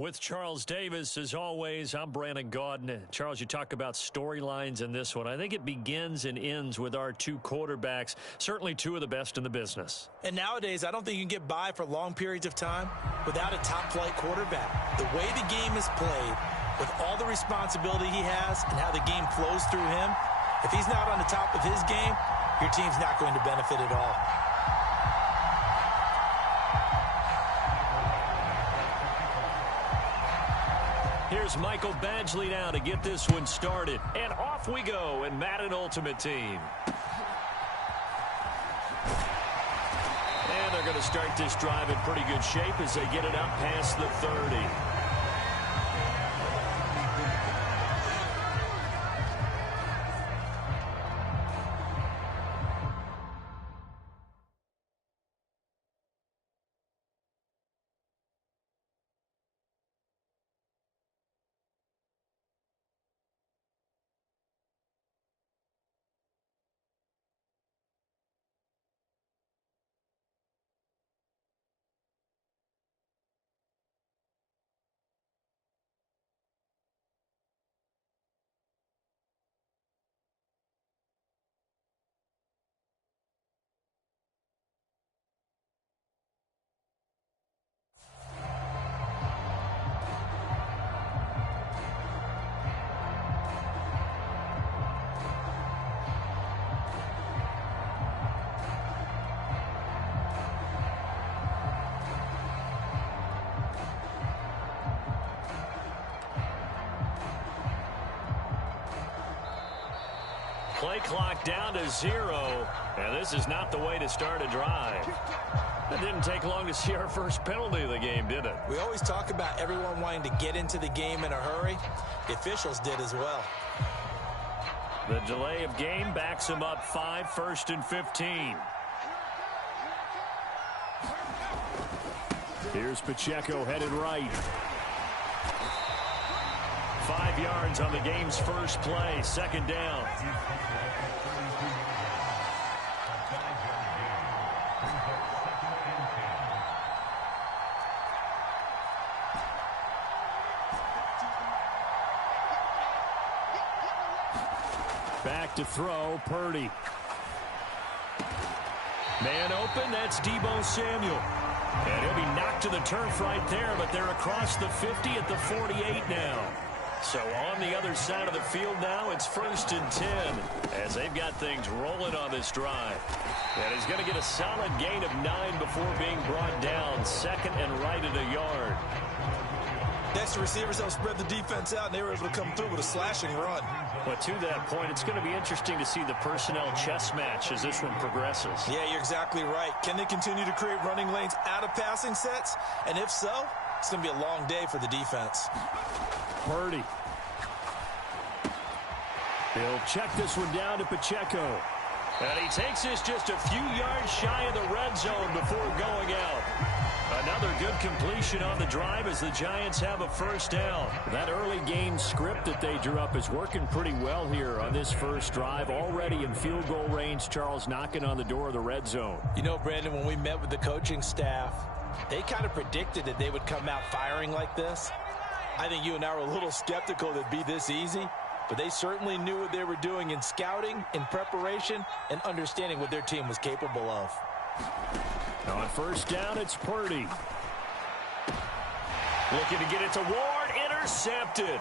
With Charles Davis, as always, I'm Brandon Gaudin. Charles, you talk about storylines in this one. I think it begins and ends with our two quarterbacks, certainly two of the best in the business. And nowadays, I don't think you can get by for long periods of time without a top-flight quarterback. The way the game is played, with all the responsibility he has and how the game flows through him, if he's not on the top of his game, your team's not going to benefit at all. Here's Michael Badgley now to get this one started. And off we go in Madden Ultimate Team. And they're going to start this drive in pretty good shape as they get it out past the 30. Play clock down to 0, and this is not the way to start a drive. It didn't take long to see our first penalty of the game, did it? We always talk about everyone wanting to get into the game in a hurry. The officials did as well. The delay of game backs him up 5, 1st and 15. Here's Pacheco headed right. 5 yards on the game's first play, 2nd down. Back to throw, Purdy. Man open, that's Deebo Samuel. And he'll be knocked to the turf right there, but they're across the 50 at the 48 now. So on the other side of the field now, it's 1st and 10 as they've got things rolling on this drive. And he's going to get a solid gain of 9 before being brought down, 2nd and right at a yard. Next, the receivers helped spread the defense out, and they were able to come through with a slashing run. But to that point, it's going to be interesting to see the personnel chess match as this one progresses. Yeah, you're exactly right. Can they continue to create running lanes out of passing sets? And if so, it's going to be a long day for the defense. Purdy. He'll check this one down to Pacheco. And he takes this just a few yards shy of the red zone before going out. Another good completion on the drive as the Giants have a 1st down. That early game script that they drew up is working pretty well here on this first drive. Already in field goal range, Charles knocking on the door of the red zone. You know, Brandon, when we met with the coaching staff, they kind of predicted that they would come out firing like this. I think you and I were a little skeptical that it'd be this easy, but they certainly knew what they were doing in scouting, in preparation, and understanding what their team was capable of. On 1st down, it's Purdy. Looking to get it to Ward, intercepted.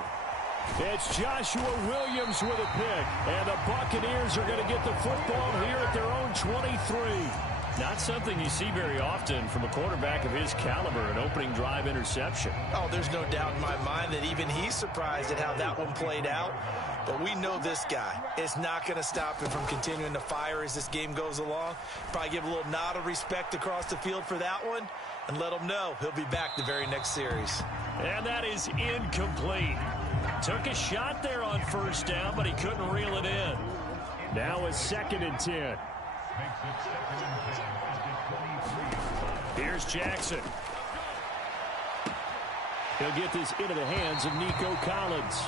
It's Joshua Williams with a pick, and the Buccaneers are going to get the football here at their own 23. Not something you see very often from a quarterback of his caliber, an opening drive interception. Oh, there's no doubt in my mind that even he's surprised at how that one played out. But we know this guy is not going to stop him from continuing to fire as this game goes along. Probably give a little nod of respect across the field for that one and let him know he'll be back the very next series. And that is incomplete. Took a shot there on 1st down, but he couldn't reel it in. Now it's 2nd and 10. Here's Jackson. He'll get this into the hands of Nico Collins.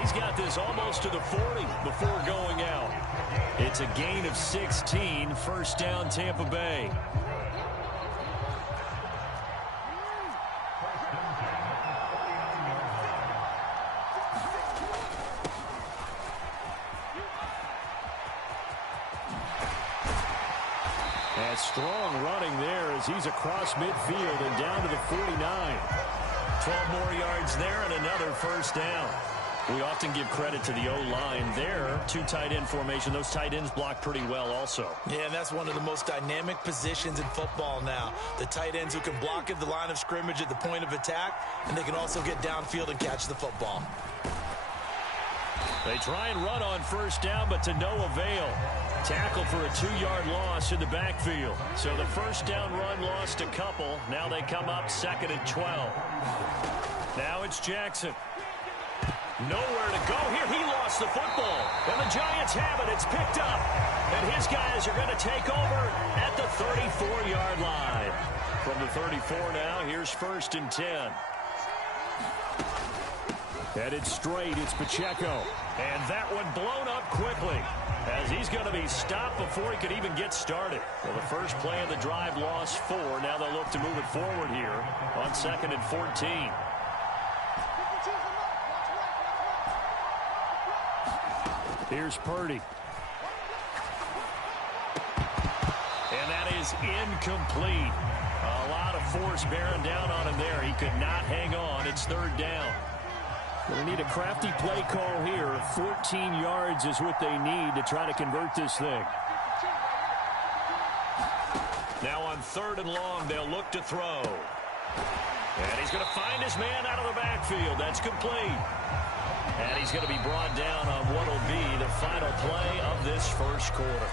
He's got this almost to the 40 before going out. It's a gain of 16, 1st down Tampa Bay. strong running there as he's across midfield and down to the 49. 12 more yards there and another first down. We often give credit to the O-line there. Two tight end formation. Those tight ends block pretty well also. Yeah, and that's one of the most dynamic positions in football now. The tight ends who can block at the line of scrimmage at the point of attack, and they can also get downfield and catch the football. They try and run on first down, but to no avail. Tackle for a 2-yard loss in the backfield. So the first down run lost a couple. Now they come up 2nd and 12. Now it's Jackson. Nowhere to go here. He lost the football. And the Giants have it. It's picked up. And his guys are going to take over at the 34-yard line. From the 34 now, here's 1st and 10. Headed straight, it's Pacheco. And that one blown up quickly as he's going to be stopped before he could even get started. Well, the first play of the drive lost 4. Now they'll look to move it forward here on 2nd and 14. Here's Purdy. And that is incomplete. A lot of force bearing down on him there. He could not hang on. It's 3rd down. They need a crafty play call here. 14 yards is what they need to try to convert this thing. Now on 3rd and long, they'll look to throw. And he's going to find his man out of the backfield. That's complete. And he's going to be brought down on what will be the final play of this first quarter.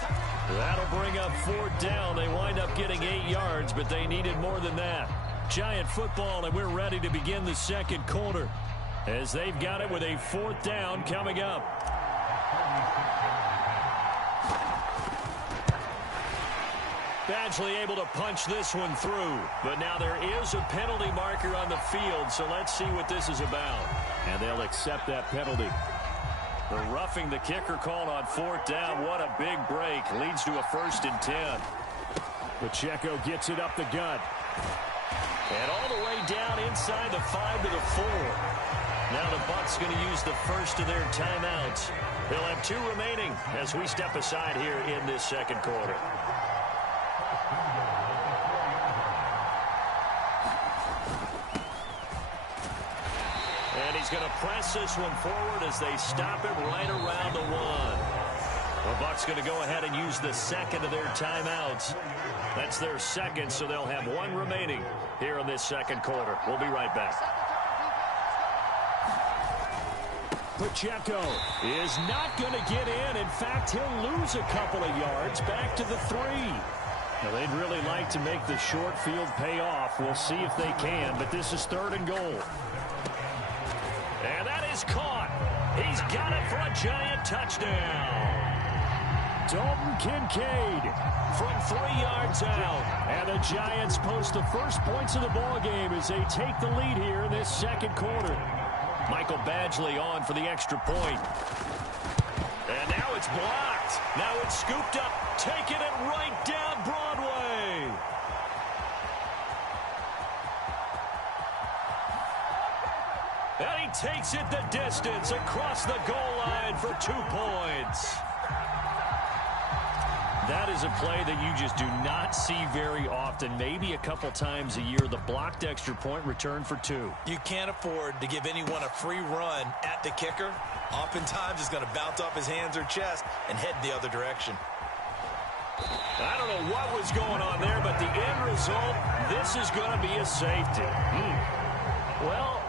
That'll bring up 4th down. They wind up getting 8 yards, but they needed more than that. Giant football, and we're ready to begin the second quarter as they've got it with a 4th down coming up. Badgley able to punch this one through, but now there is a penalty marker on the field, so let's see what this is about. And they'll accept that penalty. The roughing the kicker called on 4th down. What a big break. Leads to a 1st and 10. Pacheco gets it up the gut. And all the way down inside the 5 to the 4. Now the Bucs going to use the first of their timeouts. They'll have 2 remaining as we step aside here in this second quarter. And he's going to press this one forward as they stop it right around the 1. The Bucs going to go ahead and use the second of their timeouts. That's their second, so they'll have 1 remaining here in this second quarter. We'll be right back. Pacheco is not going to get in. In fact, he'll lose a couple of yards back to the 3. Now, they'd really like to make the short field pay off. We'll see if they can, but this is 3rd and goal. And that is caught. He's got it for a Giant touchdown. Dalton Kincaid from 3 yards out. And the Giants post the first points of the ball game as they take the lead here in this second quarter. Michael Badgley on for the extra point. And now it's blocked. Now it's scooped up, taking it right down Broadway. And he takes it the distance across the goal line for 2 points. That is a play that you just do not see very often. Maybe a couple times a year, the blocked extra point return for 2. You can't afford to give anyone a free run at the kicker. Oftentimes, it's going to bounce off his hands or chest and head the other direction. I don't know what was going on there, but the end result, this is going to be a safety. Well,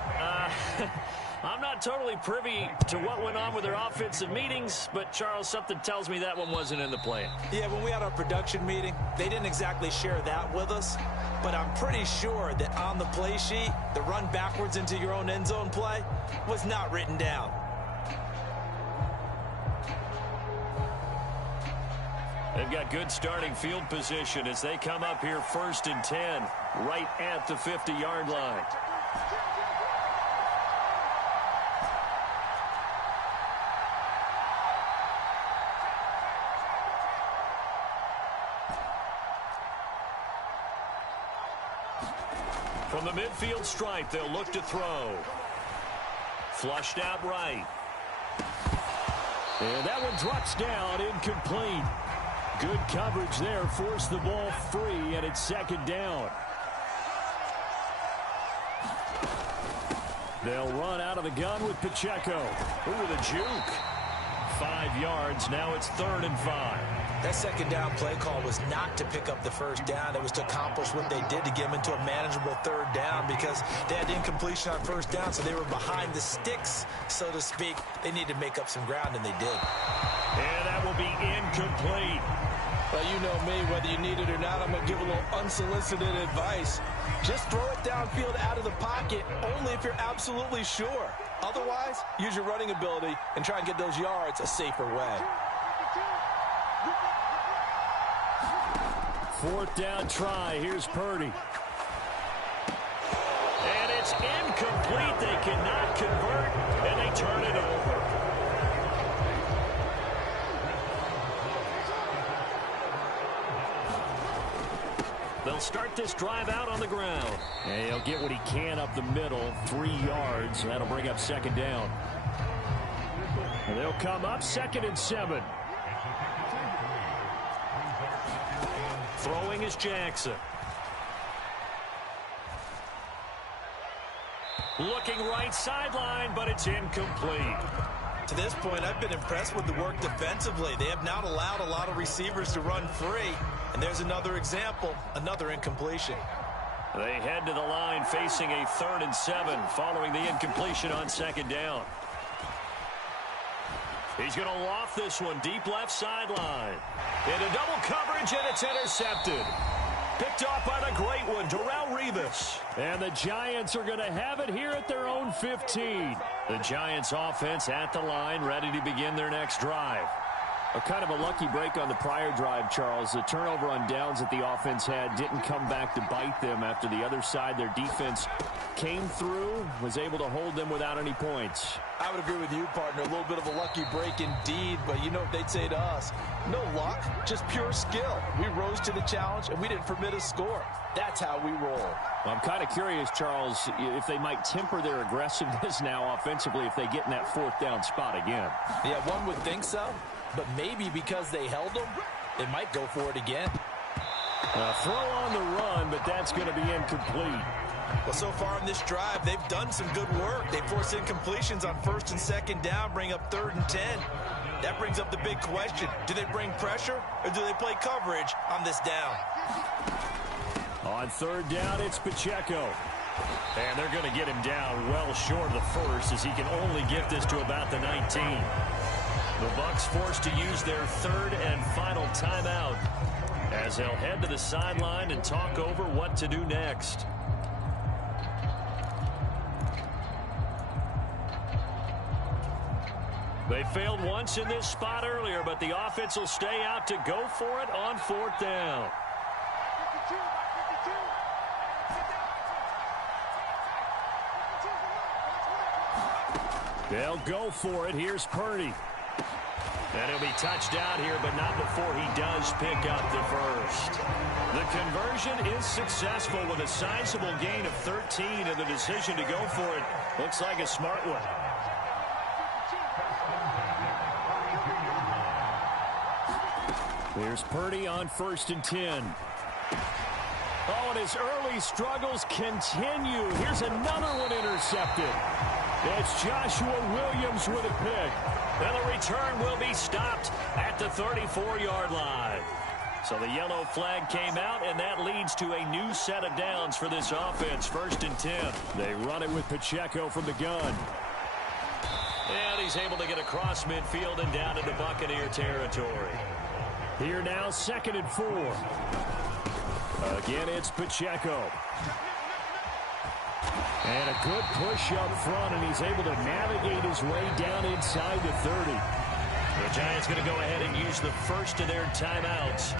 I'm not totally privy to what went on with their offensive meetings, but, Charles, something tells me that one wasn't in the plan. Yeah, when we had our production meeting, they didn't exactly share that with us, but I'm pretty sure that on the play sheet, the run backwards into your own end zone play was not written down. They've got good starting field position as they come up here 1st and 10, right at the 50-yard line. From the midfield stripe, they'll look to throw. Flushed out right. And that one drops down, incomplete. Good coverage there. Forced the ball free, and it's second down. They'll run out of the gun with Pacheco. Ooh, the juke. 5 yards. Now it's 3rd and 5. That second down play call was not to pick up the first down. It was to accomplish what they did to get them into a manageable 3rd down because they had incompletion on first down, so they were behind the sticks, so to speak. They needed to make up some ground, and they did. And that will be incomplete. Well, you know me, whether you need it or not, I'm going to give a little unsolicited advice. Just throw it downfield out of the pocket, only if you're absolutely sure. Otherwise, use your running ability and try and get those yards a safer way. 4th down try. Here's Purdy. And it's incomplete. They cannot convert, and they turn it over. They'll start this drive out on the ground. And he'll get what he can up the middle, 3 yards. And that'll bring up second down. And they'll come up 2nd and 7. Throwing is Jackson. Looking right sideline, but it's incomplete. To this point, I've been impressed with the work defensively. They have not allowed a lot of receivers to run free. And there's another example, another incompletion. They head to the line facing a 3rd and 7 following the incompletion on second down. He's going to loft this one deep left sideline. Into double coverage, and it's intercepted. Picked off by the great one, Darrelle Revis. And the Giants are going to have it here at their own 15. The Giants offense at the line, ready to begin their next drive. A kind of a lucky break on the prior drive, Charles. The turnover on downs that the offense had didn't come back to bite them after the other side. Their defense came through, was able to hold them without any points. I would agree with you, partner. A little bit of a lucky break indeed, but you know what they'd say to us? No luck, just pure skill. We rose to the challenge, and we didn't permit a score. That's how we roll. Well, I'm kind of curious, Charles, if they might temper their aggressiveness now offensively if they get in that 4th down spot again. Yeah, one would think so, but maybe because they held them, they might go for it again. Throw on the run, but that's going to be incomplete. Well, so far in this drive, they've done some good work. They force incompletions on 1st and 2nd down, bring up 3rd and 10. That brings up the big question. Do they bring pressure, or do they play coverage on this down? On 3rd down, it's Pacheco. And they're going to get him down well short of the first, as he can only get this to about the 19. The Bucs forced to use their 3rd and final timeout, as they'll head to the sideline and talk over what to do next. They failed once in this spot earlier, but the offense will stay out to go for it on 4th down. They'll go for it. Here's Purdy. And he'll be touched out here, but not before he does pick up the first. The conversion is successful with a sizable gain of 13, and the decision to go for it looks like a smart one. Here's Purdy on 1st and 10. Oh, and his early struggles continue. Here's another one intercepted. It's Joshua Williams with a pick. And the return will be stopped at the 34-yard line. So the yellow flag came out, and that leads to a new set of downs for this offense. 1st and 10. They run it with Pacheco from the gun. And he's able to get across midfield and down into Buccaneer territory. Here now, 2nd and 4. Again, it's Pacheco. And a good push up front, and he's able to navigate his way down inside the 30. The Giants going to go ahead and use the first of their timeouts,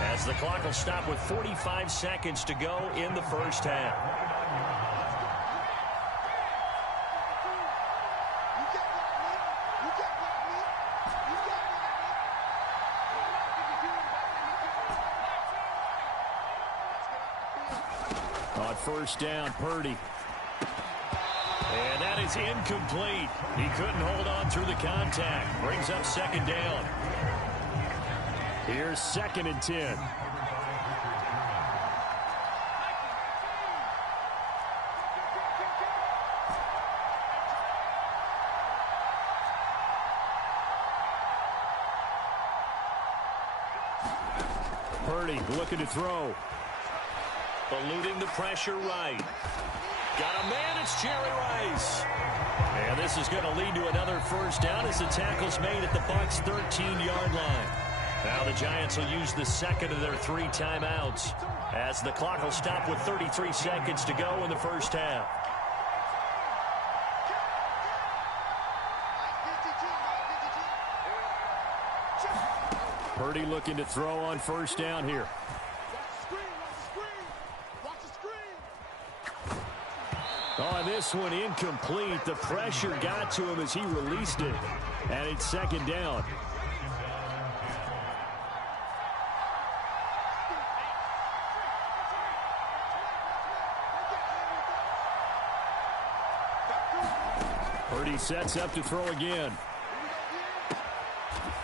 as the clock will stop with 45 seconds to go in the first half. On 1st down, Purdy. And that is incomplete. He couldn't hold on through the contact. Brings up 2nd down. Here's 2nd and 10. Purdy looking to throw. Eluding the pressure right. Got a man, it's Jerry Rice. And this is going to lead to another first down as the tackle's made at the Bucs' 13-yard line. Now the Giants will use the second of their 3 timeouts as the clock will stop with 33 seconds to go in the first half. Purdy looking to throw on first down here. Oh, this one incomplete. The pressure got to him as he released it. And it's 2nd down. Purdy sets up to throw again.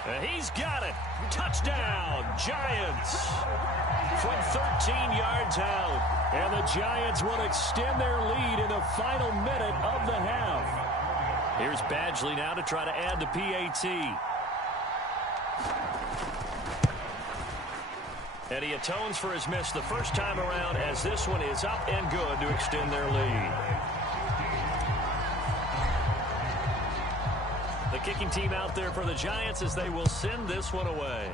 And he's got it. Touchdown, Giants. From 13 yards out. And the Giants will extend their lead in the final minute of the half. Here's Badgley now to try to add the PAT. And he atones for his miss the first time around as this one is up and good to extend their lead. The kicking team out there for the Giants as they will send this one away.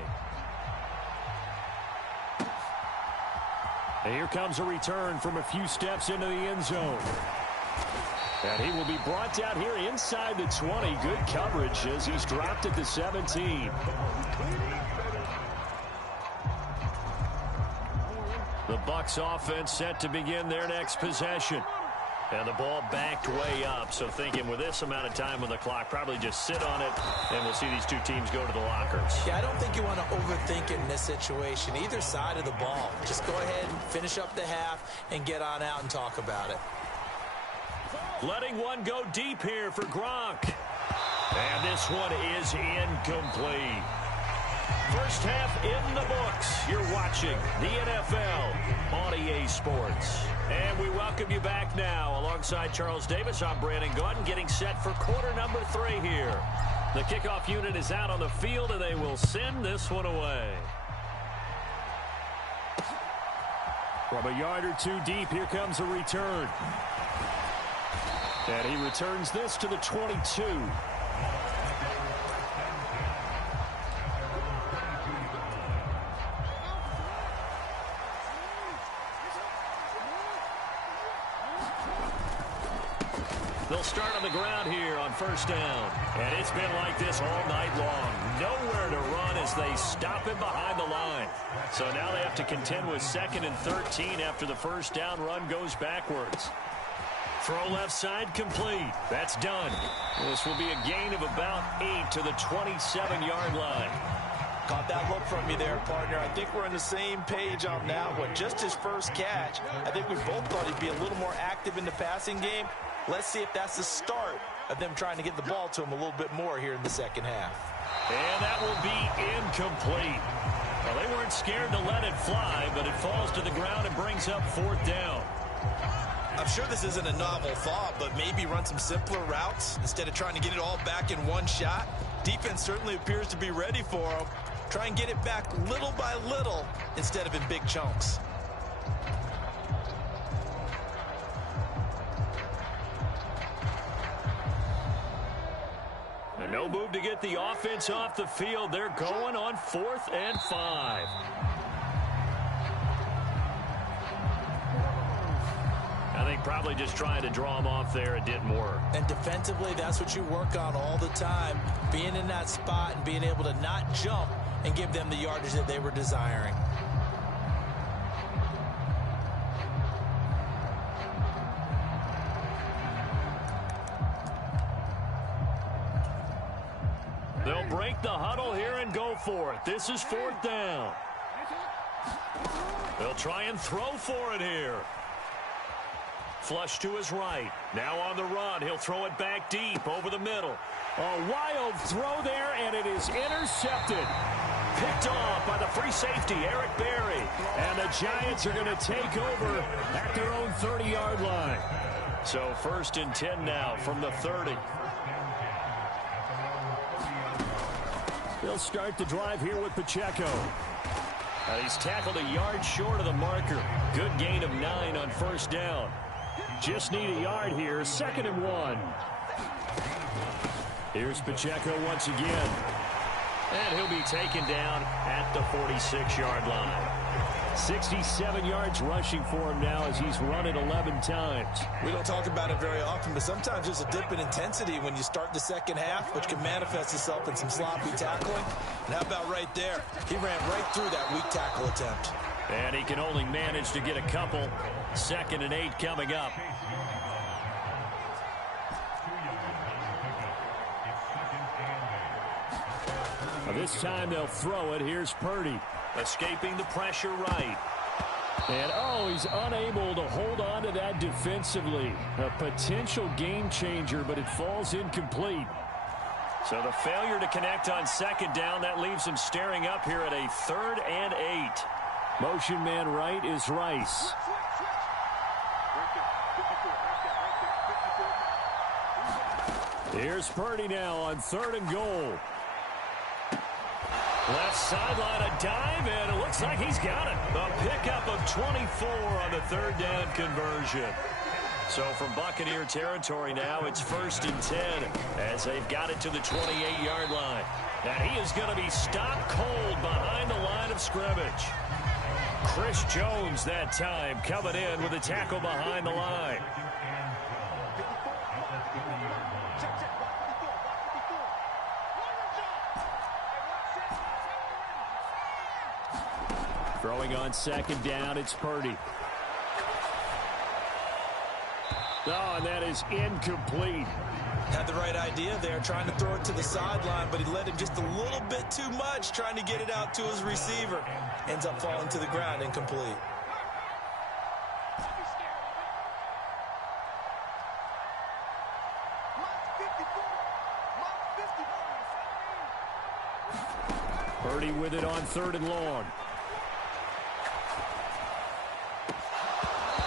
And here comes a return from a few steps into the end zone. And he will be brought down here inside the 20. Good coverage as he's dropped at the 17. The Bucs offense set to begin their next possession. And the ball backed way up, so thinking with this amount of time on the clock, probably just sit on it, and we'll see these two teams go to the lockers. Yeah, I don't think you want to overthink it in this situation. Either side of the ball. Just go ahead and finish up the half and get on out and talk about it. Letting one go deep here for Gronk. And this one is incomplete. First half in the books. You're watching the NFL on EA Sports. And we welcome you back now. Alongside Charles Davis, I'm Brandon Gaudin, getting set for quarter number 3 here. The kickoff unit is out on the field, and they will send this one away. From a yard or two deep, here comes a return. And he returns this to the 22. They'll start on the ground here on first down. And it's been like this all night long. Nowhere to run as they stop him behind the line. So now they have to contend with 2nd and 13 after the first down run goes backwards. Throw left side complete. That's done. This will be a gain of about 8 to the 27-yard line. Caught that look from you there, partner. I think we're on the same page on that one. Just his first catch. I think we both thought he'd be a little more active in the passing game. Let's see if that's the start of them trying to get the ball to him a little bit more here in the second half. And that will be incomplete. Well, they weren't scared to let it fly, but it falls to the ground and brings up 4th down. I'm sure this isn't a novel thought, but maybe run some simpler routes instead of trying to get it all back in one shot. Defense certainly appears to be ready for him. Try and get it back little by little instead of in big chunks. And no move to get the offense off the field. They're going on 4th and 5. I think probably just trying to draw him off there. It didn't work. And defensively, that's what you work on all the time. Being in that spot and being able to not jump and give them the yardage that they were desiring. They'll break the huddle here and go for it. This is 4th down. They'll try and throw for it here. Flush to his right. Now on the run. He'll throw it back deep over the middle. A wild throw there, and it is intercepted. picked off by the free safety, Eric Berry. And the Giants are going to take over at their own 30-yard line. So 1st and 10 now from the 30. They'll start the drive here with Pacheco. He's tackled a yard short of the marker. Good gain of 9 on 1st down. Just need a yard here. 2nd and 1. Here's Pacheco once again. And he'll be taken down at the 46-yard line. 67 yards rushing for him now as he's run it 11 times. We don't talk about it very often, but sometimes there's a dip in intensity when you start the second half, which can manifest itself in some sloppy tackling. And how about right there? He ran right through that weak tackle attempt. And he can only manage to get a couple. 2nd and 8 coming up. This time they'll throw it. Here's Purdy. Escaping the pressure right. And, he's unable to hold on to that defensively. A potential game changer, but it falls incomplete. So the failure to connect on 2nd down, that leaves him staring up here at a 3rd and 8. Motion man right is Rice. Here's Purdy now on 3rd and goal. Left sideline, a dive, and it looks like he's got it. A pickup of 24 on the 3rd down conversion. So from Buccaneer territory now, it's 1st and 10 as they've got it to the 28-yard line. And he is going to be stopped cold behind the line of scrimmage. Chris Jones that time coming in with a tackle behind the line. Throwing on 2nd down, it's Purdy. And that is incomplete. Had the right idea there, trying to throw it to the sideline, but he led him just a little bit too much, trying to get it out to his receiver. Ends up falling to the ground, incomplete. Purdy with it on 3rd and long.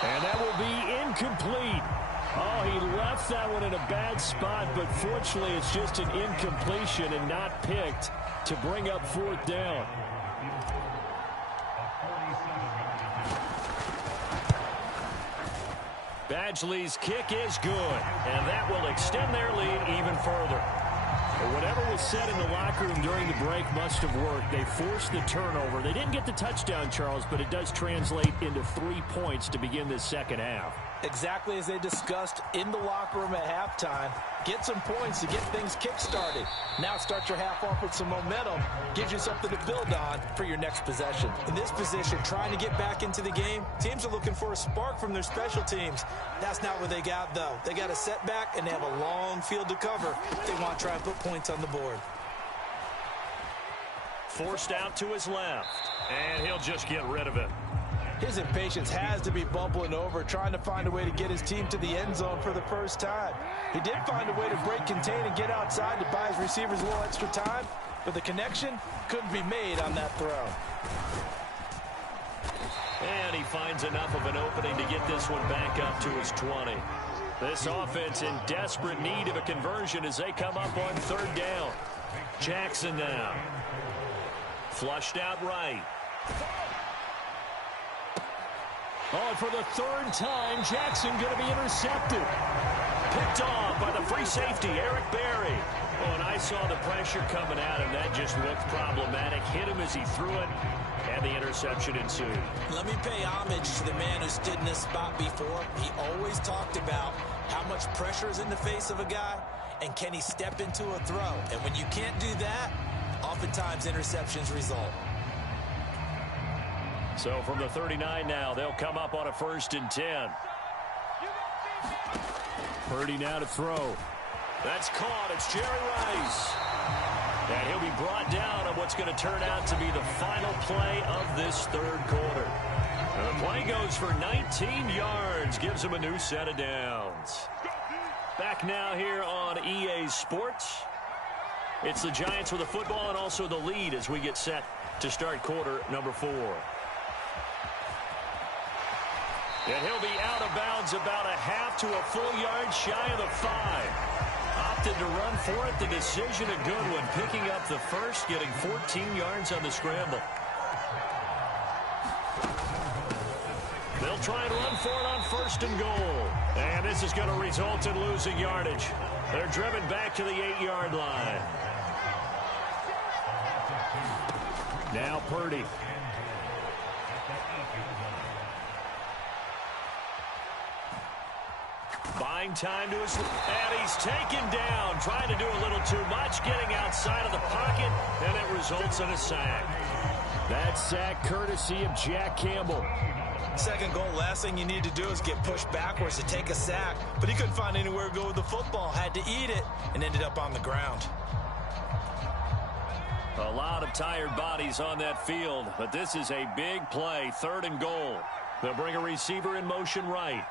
And that will be incomplete. He left that one in a bad spot, but fortunately it's just an incompletion and not picked to bring up 4th down. Badgley's kick is good, and that will extend their lead even further. But whatever was said in the locker room during the break must have worked. They forced the turnover. They didn't get the touchdown, Charles, but it does translate into 3 points to begin this second half. Exactly as they discussed in the locker room at halftime. Get some points to get things kick-started. Now start your half off with some momentum. Gives you something to build on for your next possession. In this position, trying to get back into the game, teams are looking for a spark from their special teams. That's not what they got, though. They got a setback, and they have a long field to cover if they want to try and put points on the board. Forced out to his left, and he'll just get rid of it. His impatience has to be bubbling over, trying to find a way to get his team to the end zone for the first time. He did find a way to break contain and get outside to buy his receivers a little extra time, but the connection couldn't be made on that throw. And he finds enough of an opening to get this one back up to his 20. This offense in desperate need of a conversion as they come up on 3rd down. Jackson now. Flushed out right. And for the 3rd time, Jackson going to be intercepted. Picked off by the free safety, Eric Berry. And I saw the pressure coming at him. That just looked problematic. Hit him as he threw it, and the interception ensued. Let me pay homage to the man who stood in this spot before. He always talked about how much pressure is in the face of a guy, and can he step into a throw. And when you can't do that, oftentimes interceptions result. So from the 39 now, they'll come up on a 1st and 10. Purdy now to throw. That's caught. It's Jerry Rice. And he'll be brought down on what's going to turn out to be the final play of this 3rd quarter. And the play goes for 19 yards. Gives him a new set of downs. Back now here on EA Sports. It's the Giants with the football and also the lead as we get set to start quarter number 4. And he'll be out of bounds about a half to a full yard shy of the 5. Opted to run for it. The decision a good one. Picking up the first, getting 14 yards on the scramble. They'll try and run for it on 1st and goal. And this is going to result in losing yardage. They're driven back to the 8-yard line. Now Purdy. Buying time to his... And he's taken down. Trying to do a little too much. Getting outside of the pocket. And it results in a sack. That sack courtesy of Jack Campbell. Second goal, last thing you need to do is get pushed backwards to take a sack. But he couldn't find anywhere to go with the football. Had to eat it and ended up on the ground. A lot of tired bodies on that field. But this is a big play. 3rd and goal. They'll bring a receiver in motion right.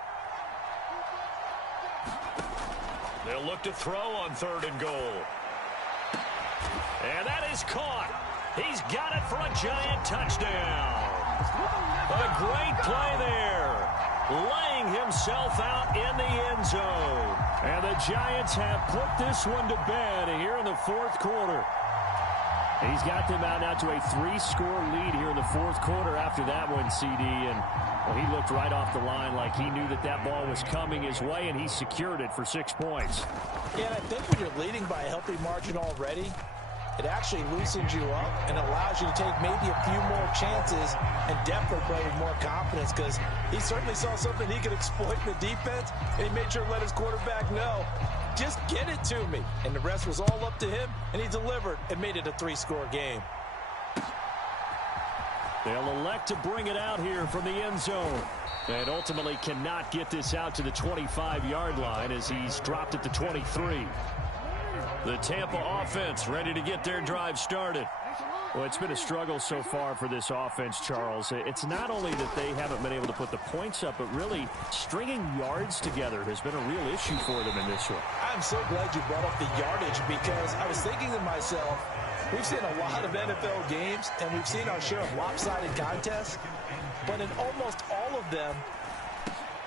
They'll look to throw on 3rd and goal. And that is caught. He's got it for a Giant touchdown. A great play there. Laying himself out in the end zone. And the Giants have put this one to bed here in the 4th quarter. He's got them out now to a 3-score lead here in the 4th quarter after that one, CD. And well, he looked right off the line like he knew that that ball was coming his way, and he secured it for 6 points. Yeah, and I think when you're leading by a healthy margin already, it actually loosens you up and allows you to take maybe a few more chances and definitely play with more confidence, because he certainly saw something he could exploit in the defense, and he made sure to let his quarterback know, just get it to me. And the rest was all up to him, and he delivered and made it a 3-score game. They'll elect to bring it out here from the end zone. And ultimately cannot get this out to the 25-yard line as he's dropped at the 23. The Tampa offense ready to get their drive started. Well, it's been a struggle so far for this offense, Charles. It's not only that they haven't been able to put the points up, but really stringing yards together has been a real issue for them in this one. I'm so glad you brought up the yardage, because I was thinking to myself, we've seen a lot of NFL games, and we've seen our share of lopsided contests, but in almost all of them,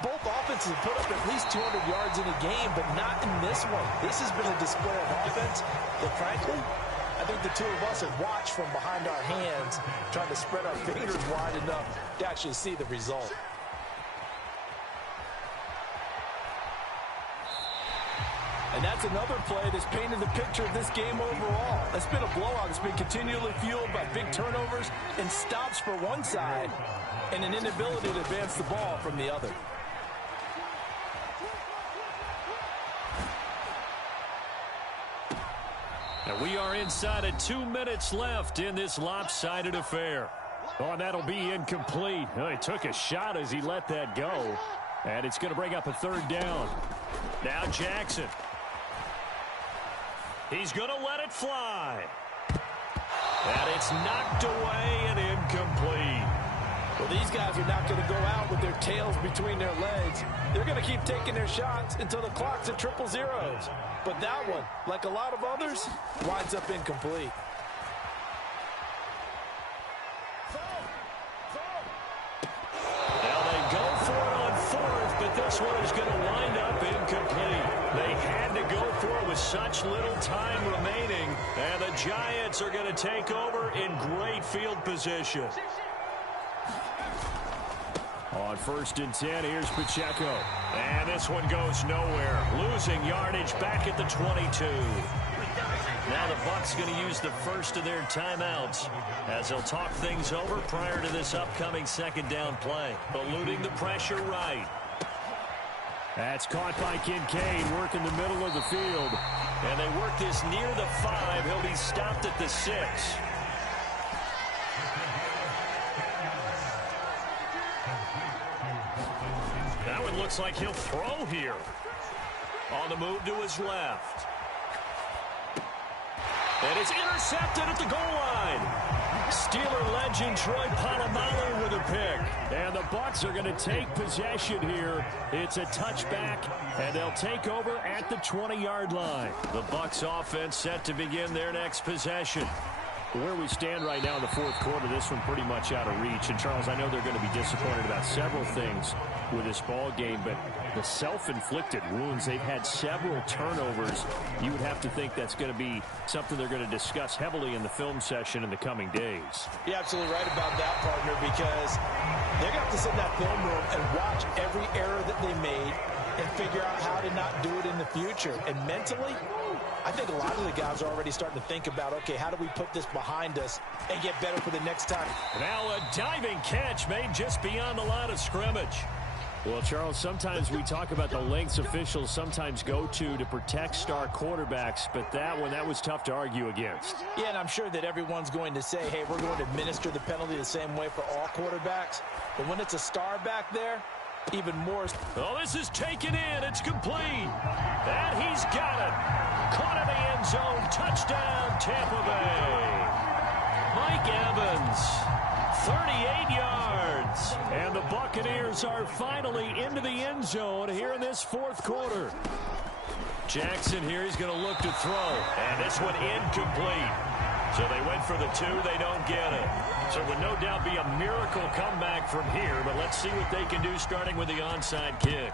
both offenses have put up at least 200 yards in a game, but not in this one. This has been a display of offense that, frankly, I think the two of us have watched from behind our hands, trying to spread our fingers wide enough to actually see the result. And that's another play that's painted the picture of this game overall. It's been a blowout. It's been continually fueled by big turnovers and stops for one side and an inability to advance the ball from the other. And we are inside of 2 minutes left in this lopsided affair. Oh, and that'll be incomplete. Oh, he took a shot as he let that go. And it's going to bring up a 3rd down. Now Jackson. He's going to let it fly. And it's knocked away and incomplete. Well, these guys are not going to go out with their tails between their legs. They're going to keep taking their shots until the clock's at 000. But that one, like a lot of others, winds up incomplete. Now they go for it on 4th, but this one is going to wind up incomplete. They had to go for it with such little time remaining, and the Giants are going to take over in great field position. On 1st and 10, here's Pacheco. And this one goes nowhere. Losing yardage back at the 22. Now the Bucs going to use the first of their timeouts as they'll talk things over prior to this upcoming 2nd down play. Eluding the pressure right. That's caught by Kincaid, working the middle of the field. And they work this near the 5. He'll be stopped at the 6. Looks like he'll throw here. On the move to his left. And it's intercepted at the goal line. Steeler legend Troy Polamalu with a pick. And the Bucs are going to take possession here. It's a touchback, and they'll take over at the 20-yard line. The Bucs offense set to begin their next possession. Where we stand right now in the fourth quarter, this one pretty much out of reach. And, Charles, I know they're going to be disappointed about several things with this ball game, but the self-inflicted wounds, they've had several turnovers. You would have to think that's going to be something they're going to discuss heavily in the film session in the coming days. You're absolutely right about that, partner, because they're going to have to sit in that film room and watch every error that they made and figure out how to not do it in the future. And mentally, I think a lot of the guys are already starting to think about, okay, how do we put this behind us and get better for the next time? Now a diving catch made just beyond the line of scrimmage. Well, Charles, sometimes we talk about the lengths officials sometimes go to protect star quarterbacks, but that was tough to argue against. Yeah, and I'm sure that everyone's going to say, hey, we're going to administer the penalty the same way for all quarterbacks. But when it's a star back there, even more. Oh, this is taken in. It's complete. And he's got it. Caught in the end zone. Touchdown, Tampa Bay. Mike Evans, 38 yards. And the Buccaneers are finally into the end zone here in this fourth quarter. Jackson here, he's going to look to throw. And this one incomplete. So they went for the two. They don't get it. So it would no doubt be a miracle comeback from here, but let's see what they can do starting with the onside kick.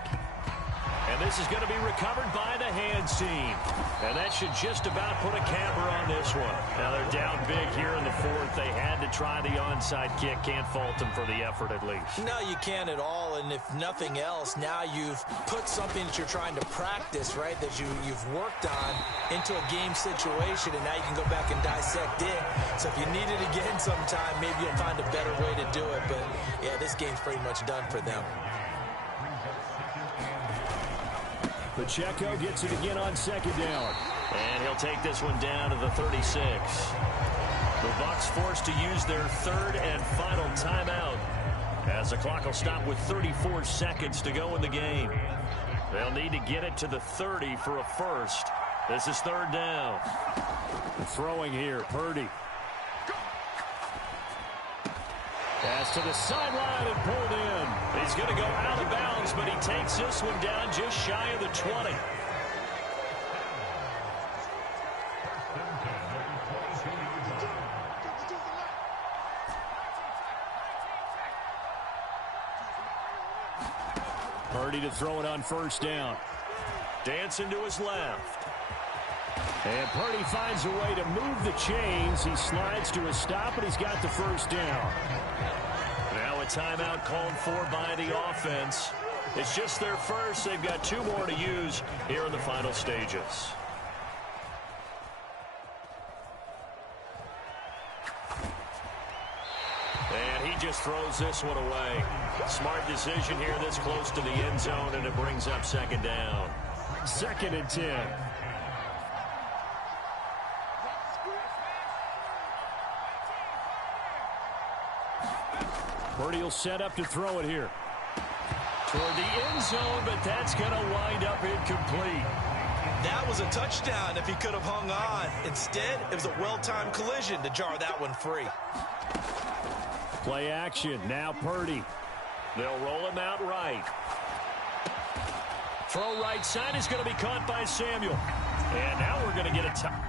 And this is going to be recovered by the hands team. And that should just about put a capper on this one. Now they're down big here in the fourth. They had to try the onside kick. Can't fault them for the effort at least. No, you can't at all. And if nothing else, now you've put something that you're trying to practice, right, that you've worked on into a game situation, and now you can go back and dissect it. So if you need it again sometime, maybe you'll find a better way to do it. But, yeah, this game's pretty much done for them. Pacheco gets it again on second down. And he'll take this one down to the 36. The Bucs forced to use their third and final timeout as the clock will stop with 34 seconds to go in the game. They'll need to get it to the 30 for a first. This is third down. Throwing here, Purdy. Pass to the sideline and pulled in. He's going to go out of bounds, but he takes this one down just shy of the 20. Purdy to throw it on first down. Dancing to his left. And Purdy finds a way to move the chains. He slides to a stop, and he's got the first down. Now a timeout called for by the offense. It's just their first. They've got two more to use here in the final stages. And he just throws this one away. Smart decision here this close to the end zone, and it brings up second down. 2nd and 10. Purdy will set up to throw it here. Toward the end zone, but that's going to wind up incomplete. That was a touchdown if he could have hung on. Instead, it was a well-timed collision to jar that one free. Play action. Now Purdy. They'll roll him out right. Throw right side is going to be caught by Samuel. And now we're going to get a touchdown.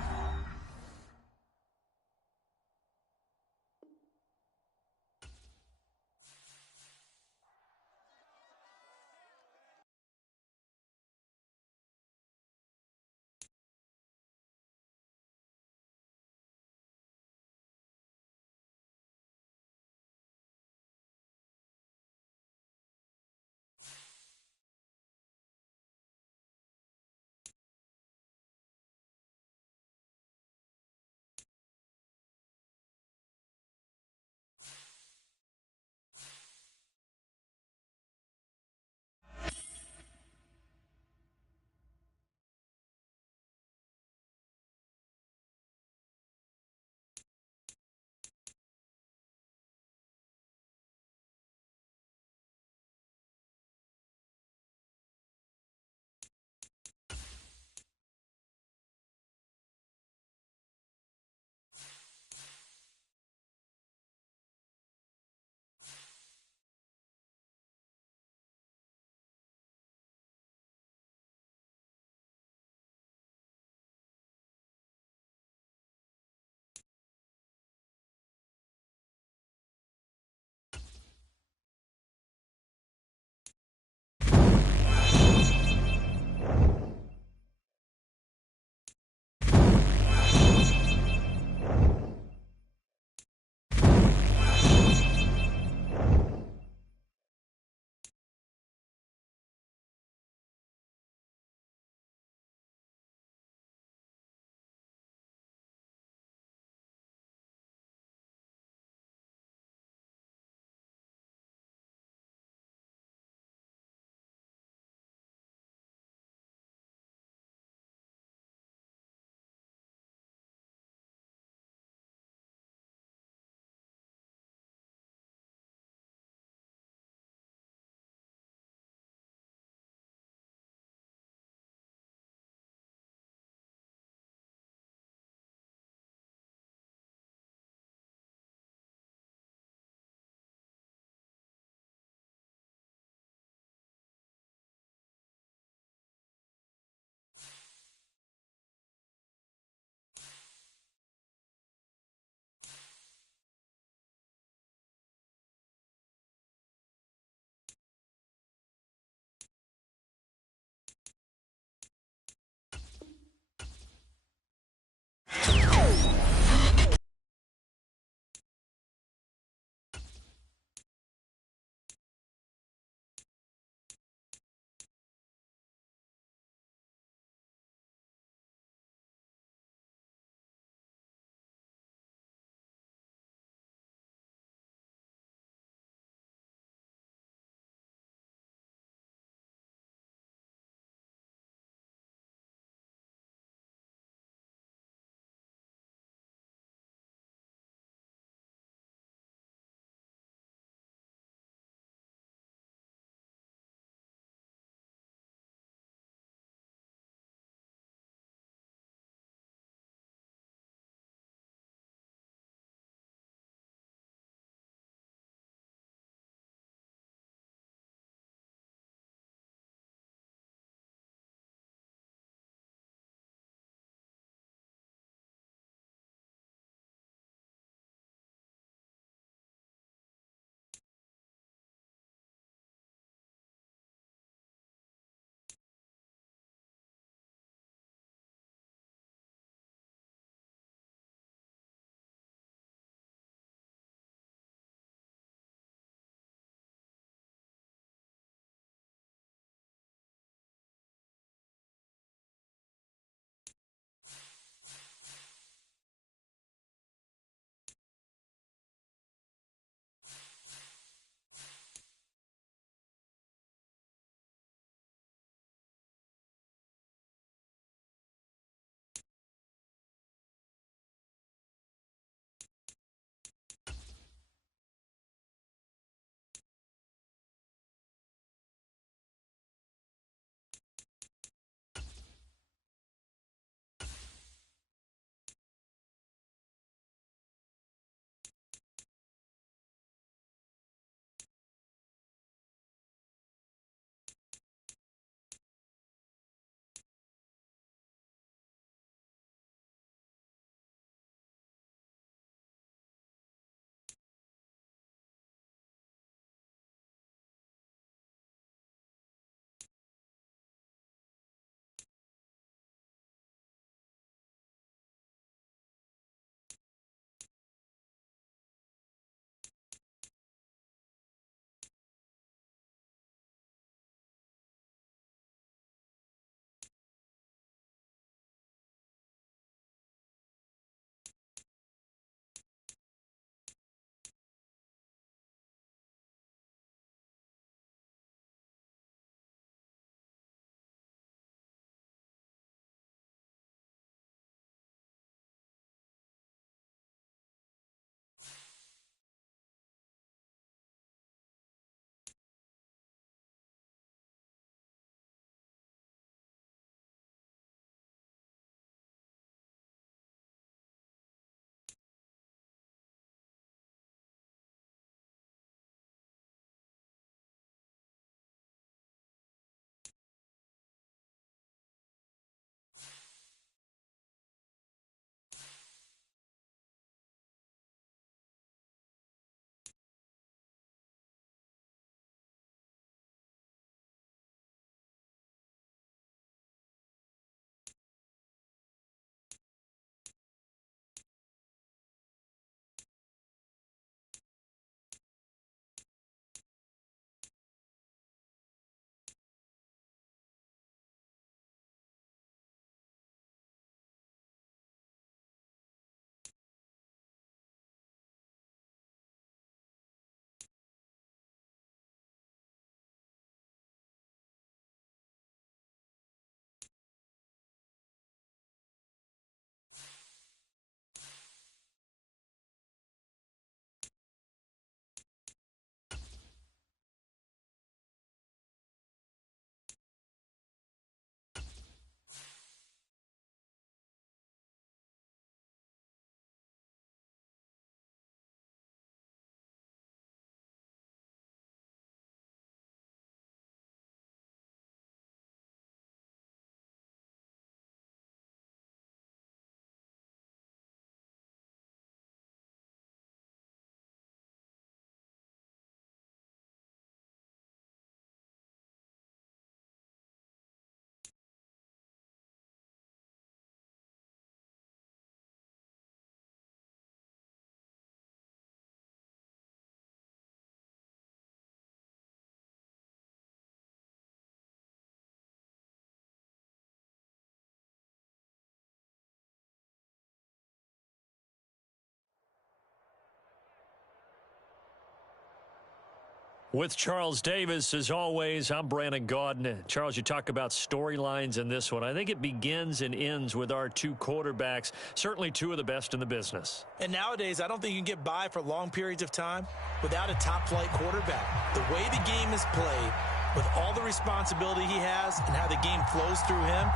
With Charles Davis, as always, I'm Brandon Gaudin. Charles, you talk about storylines in this one. I think it begins and ends with our two quarterbacks, certainly two of the best in the business. And nowadays, I don't think you can get by for long periods of time without a top-flight quarterback. The way the game is played, with all the responsibility he has and how the game flows through him,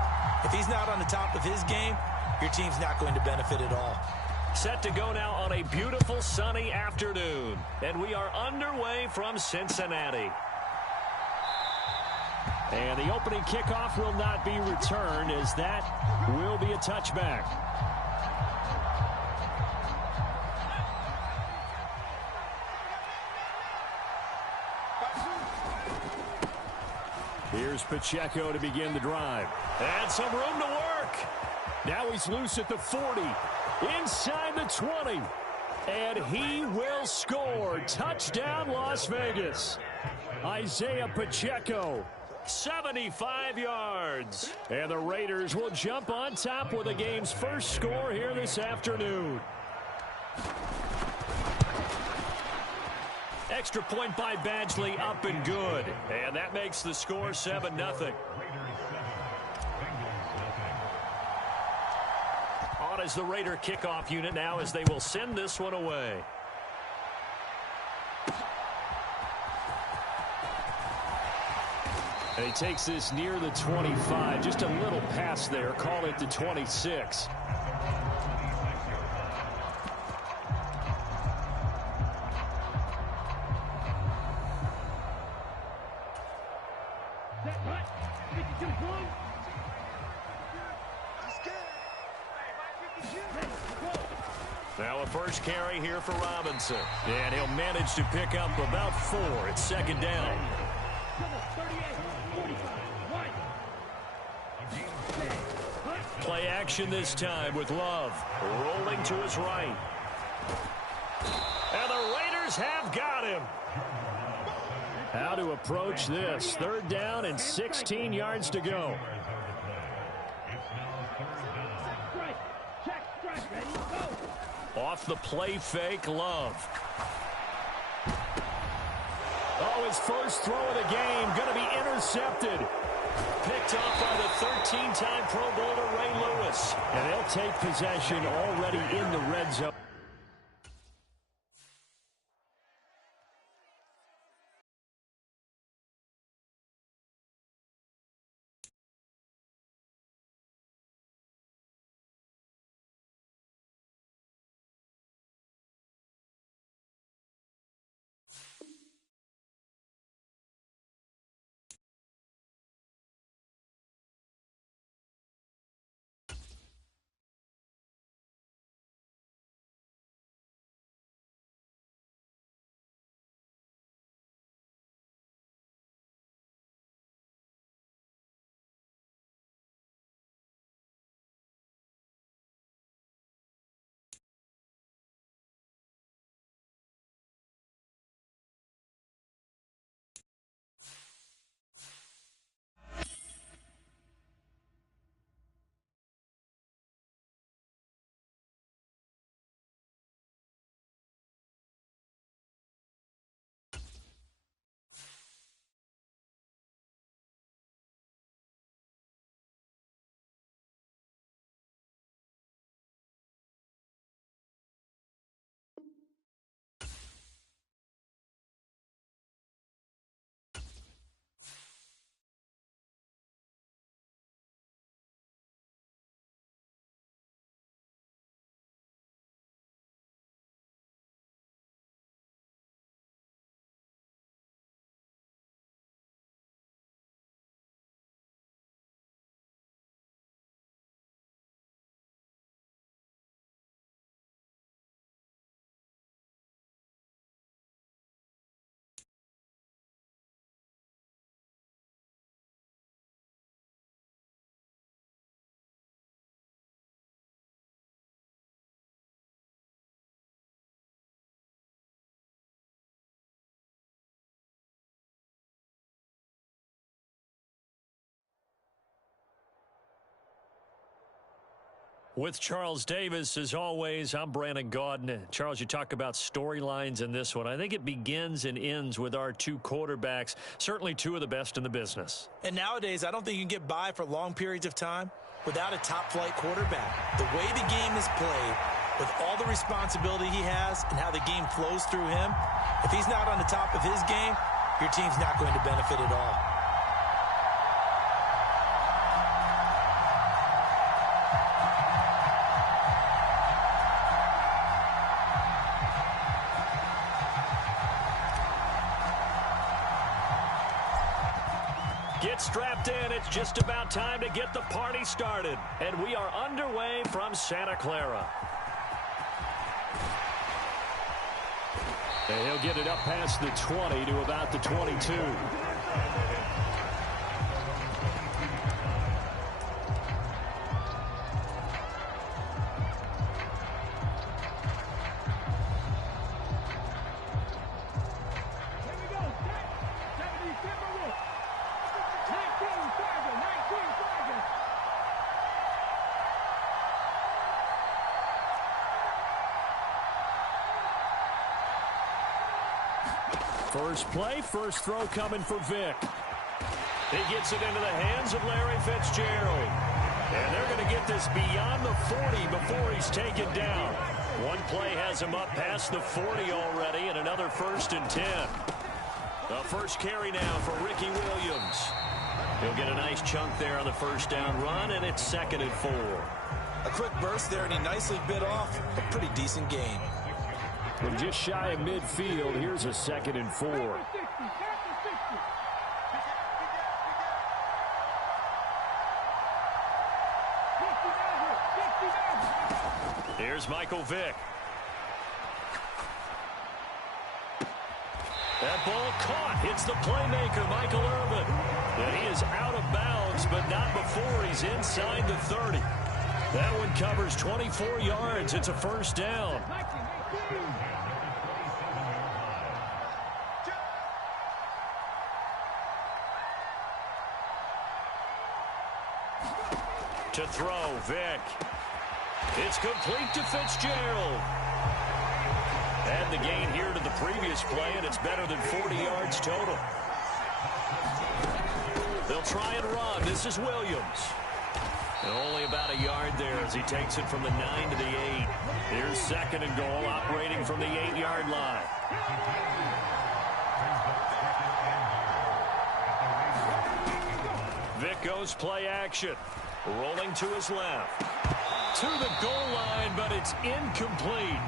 if he's not on the top of his game, your team's not going to benefit at all. Set to go now on a beautiful sunny afternoon. And we are underway from Cincinnati. And the opening kickoff will not be returned, as that will be a touchback. Here's Pacheco to begin the drive. And some room to work. Now he's loose at the 40. Inside the 20. And he will score. Touchdown, Las Vegas. Isaiah Pacheco, 75 yards. And the Raiders will jump on top with the game's first score here this afternoon. Extra point by Badgley, up and good. And that makes the score 7-0. On as the Raider kickoff unit now, as they will send this one away. And he takes this near the 25, just a little past there, call it the 26. Now a first carry here for Robinson. And he'll manage to pick up about 4. It's second down. Play action this time with Love. Rolling to his right. And the Raiders have got him. How to approach this. Third down and 16 yards to go. Off the play fake, Love. Oh, his first throw of the game going to be intercepted. Picked off by the 13-time Pro Bowler Ray Lewis. And they'll take possession already in the red zone. With Charles Davis, as always, I'm Brandon Gaudin. Charles, you talk about storylines in this one. I think it begins and ends with our two quarterbacks, certainly two of the best in the business. And nowadays, I don't think you can get by for long periods of time without a top-flight quarterback. The way the game is played, with all the responsibility he has and how the game flows through him, if he's not on the top of his game, your team's not going to benefit at all. Get strapped in. It's just about time to get the party started. And we are underway from Santa Clara. And he'll get it up past the 20 to about the 22. First play, first throw coming for Vick. He gets it into the hands of Larry Fitzgerald. And they're going to get this beyond the 40 before he's taken down. One play has him up past the 40 already, and another 1st and 10. The first carry now for Ricky Williams. He'll get a nice chunk there on the first down run, and it's 2nd and 4. A quick burst there, and he nicely bit off a pretty decent gain. From just shy of midfield, here's a 2nd and 4. Here's Michael Vick. That ball caught. Hits the playmaker, Michael Irvin. And he is out of bounds, but not before he's inside the 30. That one covers 24 yards. It's a first down. To throw, Vick. It's complete to Fitzgerald. Add the gain here to the previous play, and it's better than 40 yards total. They'll try and run. This is Williams. And only about a yard there as he takes it from the 9 to the 8. Here's 2nd and goal, operating from the 8-yard line. Vick goes play action. Rolling to his left. To the goal line, but it's incomplete.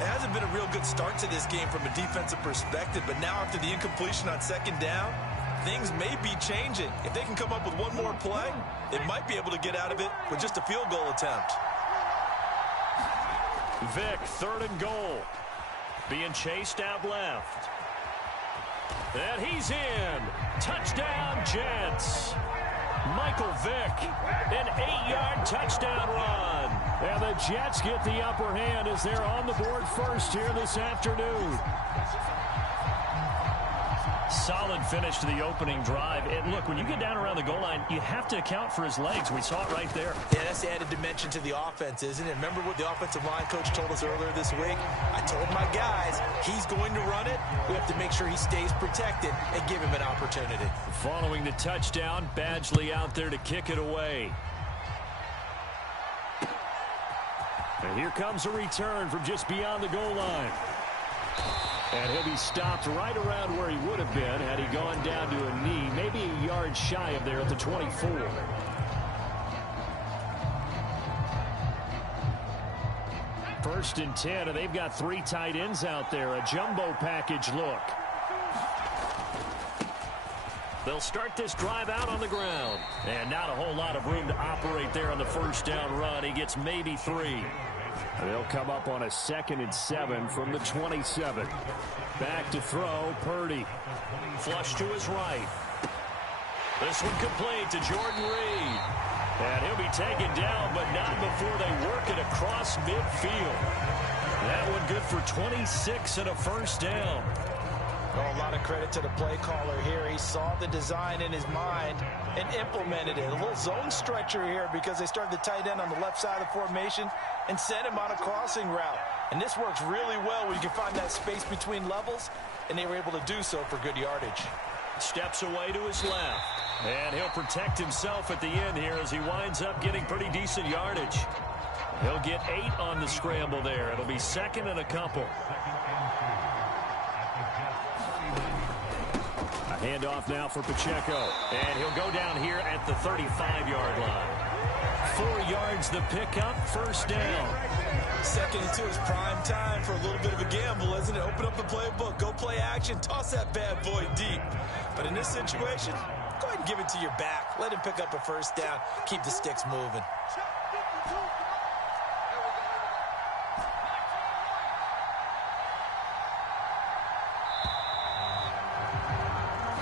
It hasn't been a real good start to this game from a defensive perspective, but now after the incompletion on 2nd down, things may be changing. If they can come up with one more play, they might be able to get out of it with just a field goal attempt. Vick, 3rd and goal. Being chased out left. And he's in. Touchdown, Jets. Michael Vick, an 8-yard touchdown run. And the Jets get the upper hand as they're on the board first here this afternoon. Solid finish to the opening drive. And look, when you get down around the goal line, you have to account for his legs. We saw it right there. Yeah, that's the added dimension to the offense, isn't it? Remember what the offensive line coach told us earlier this week? I told my guys, he's going to run it. We have to make sure he stays protected and give him an opportunity. Following the touchdown, Badgley out there to kick it away. And here comes a return from just beyond the goal line. And he'll be stopped right around where he would have been had he gone down to a knee, maybe a yard shy of there at the 24. First and 10, and they've got 3 tight ends out there. A jumbo package look. They'll start this drive out on the ground. And not a whole lot of room to operate there on the first down run. He gets maybe 3. They'll come up on a 2nd and 7 from the 27. Back to throw, Purdy. Flush to his right. This one complete to Jordan Reed. And he'll be taken down, but not before they work it across midfield. That one good for 26 and a first down. Oh, a lot of credit to the play caller here. He saw the design in his mind and implemented it. A little zone stretcher here because they started the tight end on the left side of the formation and sent him on a crossing route. And this works really well when you can find that space between levels, and they were able to do so for good yardage. Steps away to his left. And he'll protect himself at the end here as he winds up getting pretty decent yardage. He'll get 8 on the scramble there. It'll be second and a couple. A handoff now for Pacheco. And he'll go down here at the 35-yard line. 4 yards the pickup, first down. Second and 2 is prime time for a little bit of a gamble, isn't it? Open up the playbook, go play action, toss that bad boy deep. But in this situation, go ahead and give it to your back. Let him pick up a first down. Keep the sticks moving.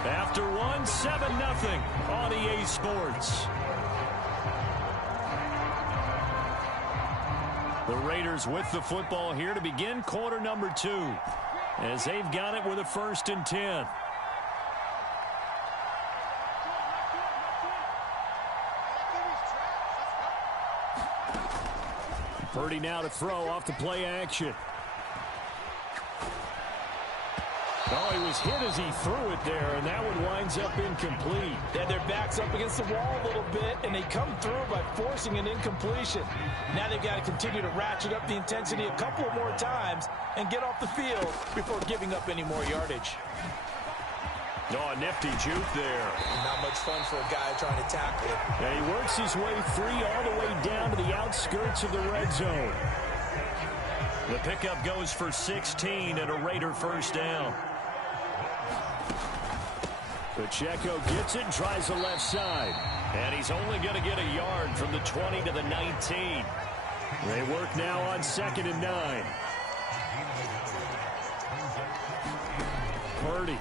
After one, 7-0 on EA Sports. The Raiders with the football here to begin quarter number 2 as they've got it with a 1st and 10. Purdy now to throw off the play action. Oh, he was hit as he threw it there, and that one winds up incomplete. Yeah, their back's up against the wall a little bit, and they come through by forcing an incompletion. Now they've got to continue to ratchet up the intensity a couple more times and get off the field before giving up any more yardage. Oh, a nifty juke there. Not much fun for a guy trying to tackle it. Yeah, he works his way free all the way down to the outskirts of the red zone. The pickup goes for 16 and a Raider first down. Pacheco gets it and tries the left side. And he's only going to get a yard from the 20 to the 19. They work now on 2nd and 9. Purdy.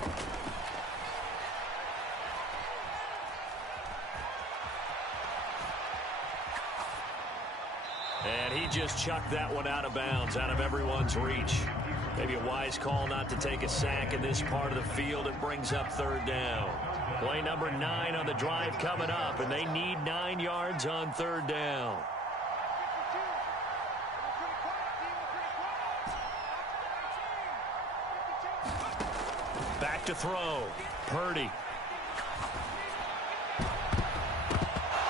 And he just chucked that one out of bounds, out of everyone's reach. Maybe a wise call not to take a sack in this part of the field. It brings up 3rd down. Play number 9 on the drive coming up, and they need 9 yards on 3rd down. Back to throw. Purdy.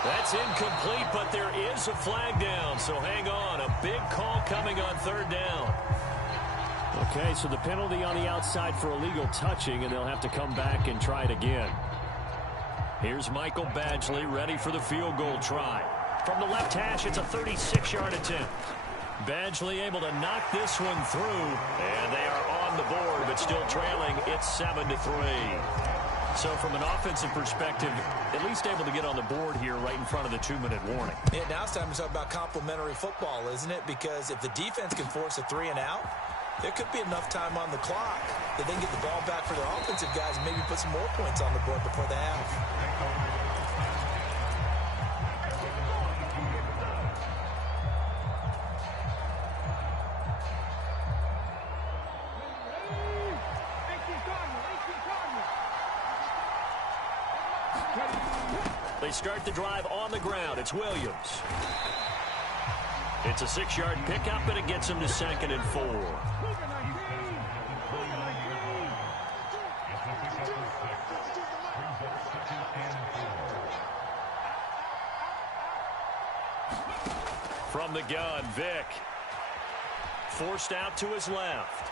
That's incomplete, but there is a flag down, so hang on. A big call coming on 3rd down. Okay, so the penalty on the outside for illegal touching, and they'll have to come back and try it again. Here's Michael Badgley ready for the field goal try. From the left hash, it's a 36-yard attempt. Badgley able to knock this one through, and they are on the board, but still trailing. It's 7-3. So from an offensive perspective, at least able to get on the board here right in front of the 2-minute warning. Yeah, now it's time to talk about complementary football, isn't it? Because if the defense can force a 3 and out, there could be enough time on the clock that they can get the ball back for their offensive guys and maybe put some more points on the board before the half. They start the drive on the ground. It's Williams. It's a 6-yard pickup, and it gets him to 2nd and 4. From the gun, Vick. Forced out to his left.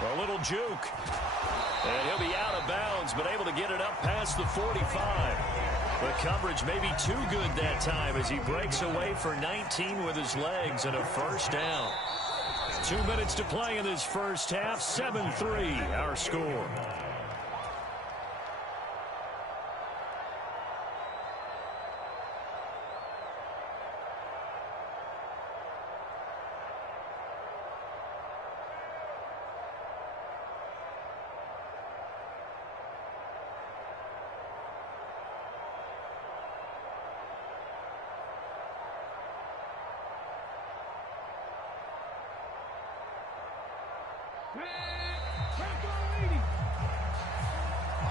A little juke. And he'll be out of bounds, but able to get it up past the 45. The coverage may be too good that time as he breaks away for 19 with his legs and a first down. 2 minutes to play in this first half. 7-3 our score.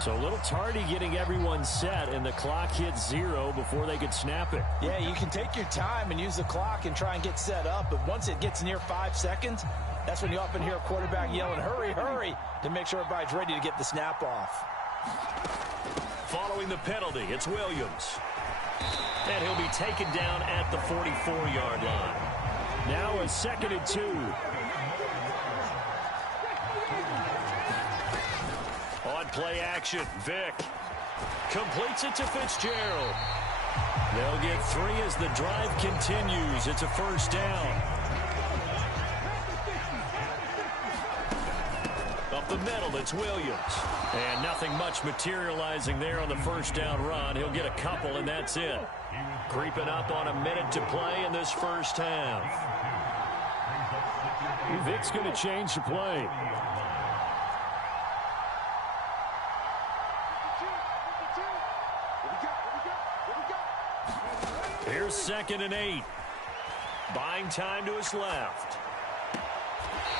So a little tardy getting everyone set, and the clock hits 0 before they could snap it. Yeah, you can take your time and use the clock and try and get set up, but once it gets near 5 seconds, that's when you often hear a quarterback yelling, hurry, hurry, to make sure everybody's ready to get the snap off. Following the penalty, it's Williams. And he'll be taken down at the 44-yard line. Now a 2nd and 2. On play action, Vick completes it to Fitzgerald. They'll get 3 as the drive continues. It's a first down. Up the middle, it's Williams. And nothing much materializing there on the first down run. He'll get a couple, and that's it. Creeping up on a minute to play in this first half. Vick's going to change the play. Here's 2nd and 8. Buying time to his left.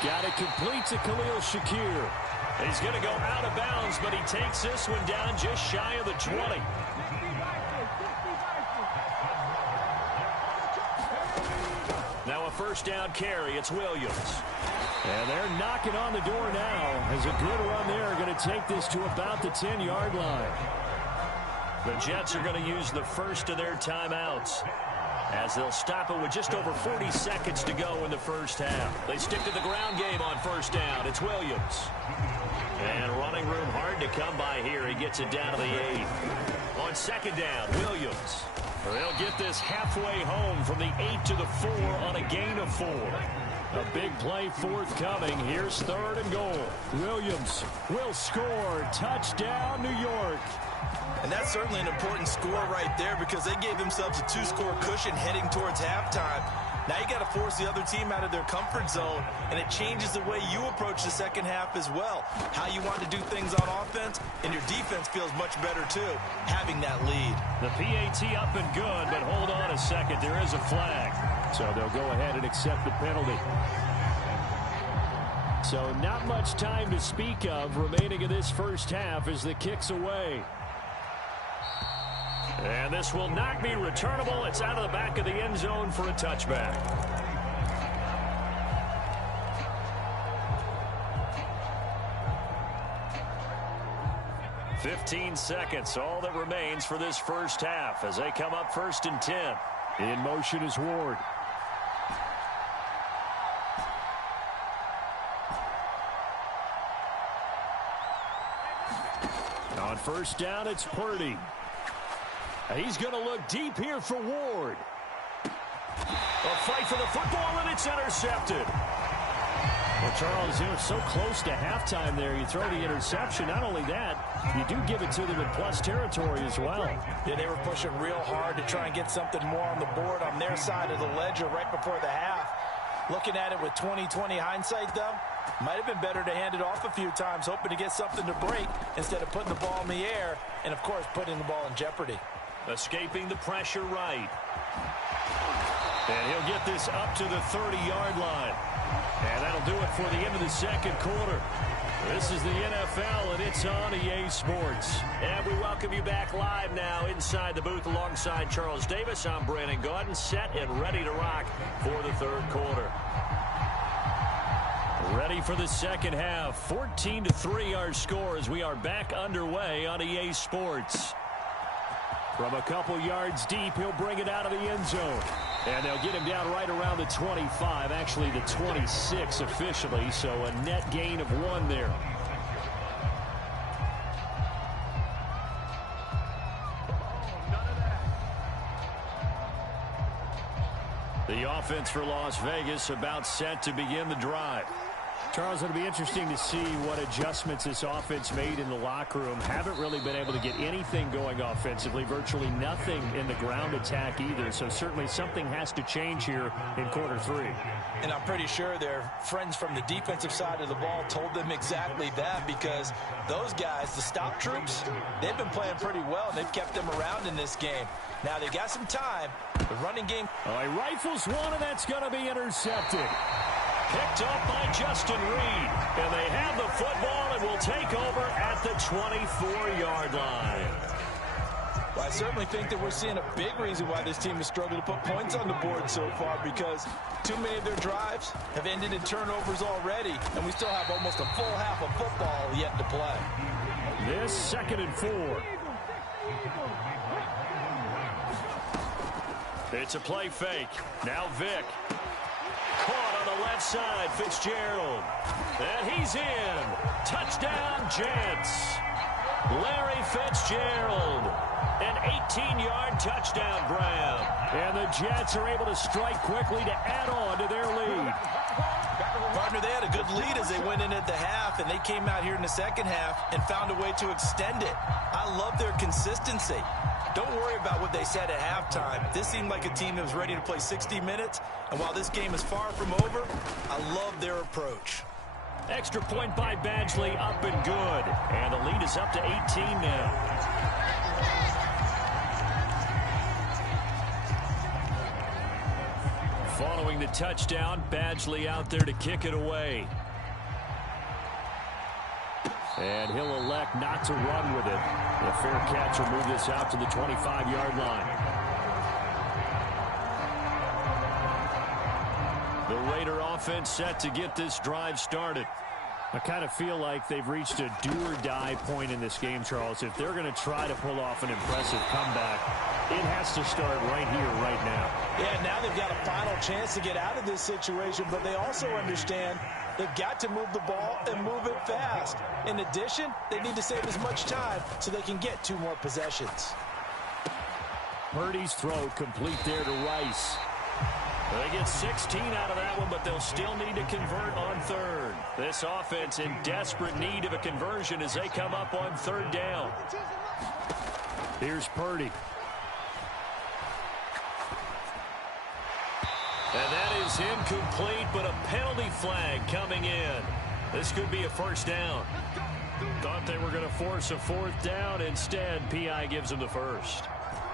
Got it complete to Khalil Shakir. He's going to go out of bounds, but he takes this one down just shy of the 20. Now a first down carry. It's Williams. And they're knocking on the door now as a good run there. Going to take this to about the 10-yard line. The Jets are going to use the first of their timeouts as they'll stop it with just over 40 seconds to go in the first half. They stick to the ground game on first down. It's Williams. And running room hard to come by here. He gets it down to the 8. On 2nd down, Williams. They'll get this halfway home from the 8 to the 4 on a gain of 4. A big play forthcoming. Here's 3rd and goal. Williams will score. Touchdown, New York. And that's certainly an important score right there because they gave themselves a 2-score cushion heading towards halftime. Now you got to force the other team out of their comfort zone, and it changes the way you approach the second half as well. How you want to do things on offense, and your defense feels much better too, having that lead. The PAT up and good, but hold on a second. There is a flag. So they'll go ahead and accept the penalty. So not much time to speak of remaining in this first half as the kick's away. And this will not be returnable. It's out of the back of the end zone for a touchback. "15 seconds, all that remains for this first half as they come up 1st and 10. In motion is Ward. On first down, it's Purdy. He's going to look deep here for Ward. A fight for the football, and it's intercepted. Well, Charles, you know, so close to halftime there. You throw the interception. Not only that, you do give it to them in plus territory as well. Yeah, they were pushing real hard to try and get something more on the board on their side of the ledger right before the half. Looking at it with 20/20 hindsight, though, might have been better to hand it off a few times, hoping to get something to break instead of putting the ball in the air and, of course, putting the ball in jeopardy. Escaping the pressure right. And he'll get this up to the 30-yard line. And that'll do it for the end of the second quarter. This is the NFL, and it's on EA Sports. And we welcome you back live now inside the booth alongside Charles Davis. I'm Brandon Gaudin, set and ready to rock for the third quarter. Ready for the second half. 14-3 our score as we are back underway on EA Sports. From a couple yards deep, he'll bring it out of the end zone. And they'll get him down right around the 25, actually the 26 officially, so a net gain of 1 there. The offense for Las Vegas about set to begin the drive. Charles, it'll be interesting to see what adjustments this offense made in the locker room. Haven't really been able to get anything going offensively, virtually nothing in the ground attack either. So certainly something has to change here in quarter 3. And I'm pretty sure their friends from the defensive side of the ball told them exactly that, because those guys, the stop troops, they've been playing pretty well, and they've kept them around in this game. Now they've got some time. The running game. Oh, he rifles one, and that's going to be intercepted. Picked up by Justin Reed. And they have the football and will take over at the 24-yard line. Well, I certainly think that we're seeing a big reason why this team has struggled to put points on the board so far, because too many of their drives have ended in turnovers already, and we still have almost a full half of football yet to play. This 2nd and 4. It's a play fake. Now Vick. Caught on the left side, Fitzgerald. And he's in. Touchdown, Jets. Larry Fitzgerald. An 18-yard touchdown grab. And the Jets are able to strike quickly to add on to their lead. Partner, they had a good lead as they went in at the half, and they came out here in the second half and found a way to extend it. I love their consistency. Don't worry about what they said at halftime. This seemed like a team that was ready to play 60 minutes, and while this game is far from over, I love their approach. Extra point by Badgley, up and good. And the lead is up to 18 now. Following the touchdown, Badgley out there to kick it away. And he'll elect not to run with it. A fair catch will move this out to the 25-yard line. The Raider offense set to get this drive started. I kind of feel like they've reached a do-or-die point in this game, Charles. If they're going to try to pull off an impressive comeback, it has to start right here, right now. Yeah, now they've got a final chance to get out of this situation, but they also understand they've got to move the ball and move it fast. In addition, they need to save as much time so they can get 2 more possessions. Purdy's throw complete there to Rice. They get 16 out of that one, but they'll still need to convert on 3rd. This offense in desperate need of a conversion as they come up on 3rd down. Here's Purdy. And that is incomplete, but a penalty flag coming in. This could be a 1st down. Thought they were going to force a 4th down. Instead, P.I. gives them the 1st.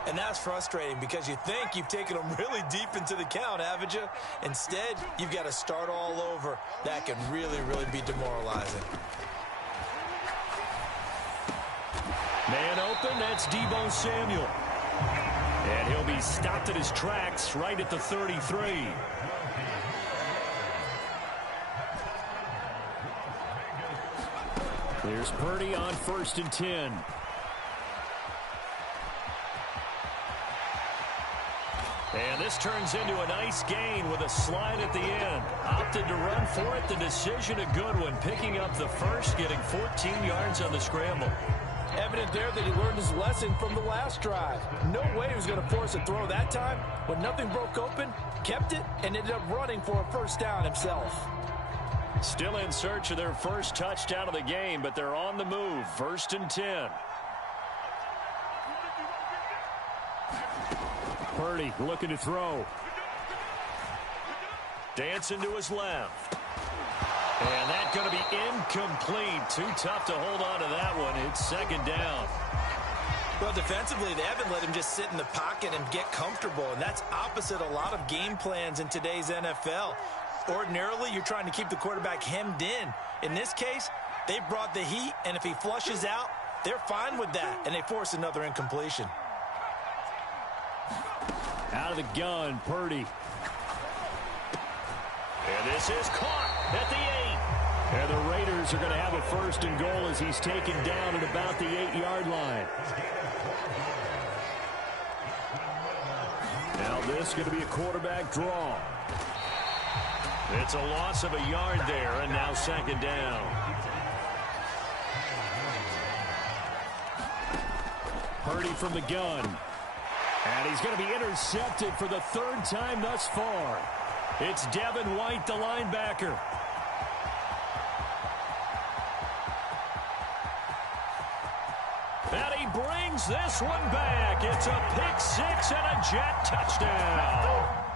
And that's frustrating because you think you've taken them really deep into the count, haven't you? Instead, you've got to start all over. That can really, really be demoralizing. Man open, that's Deebo Samuel. And he'll be stopped at his tracks right at the 33. There's Purdy on 1st and 10. And this turns into a nice gain with a slide at the end. Opted to run for it. The decision a good one. Picking up the 1st, getting 14 yards on the scramble. Evident there that he learned his lesson from the last drive. No way he was going to force a throw that time. When nothing broke open, kept it, and ended up running for a 1st down himself. Still in search of their 1st touchdown of the game, but they're on the move. 1st and 10. Purdy looking to throw. Dancing to his left. And that's going to be incomplete. Too tough to hold on to that one. It's 2nd down. Well, defensively, they haven't let him just sit in the pocket and get comfortable, and that's opposite a lot of game plans in today's NFL. Ordinarily, you're trying to keep the quarterback hemmed in. In this case, they brought the heat, and if he flushes out, they're fine with that, and they force another incompletion. Out of the gun, Purdy. And this is caught at the 8. And the Raiders are going to have a 1st and goal as he's taken down at about the 8-yard line. Now this is going to be a quarterback draw. It's a loss of a yard there, and now 2nd down. Purdy from the gun. And he's going to be intercepted for the 3rd time thus far. It's Devin White, the linebacker. And he brings this one back. It's a pick 6 and a Jet touchdown.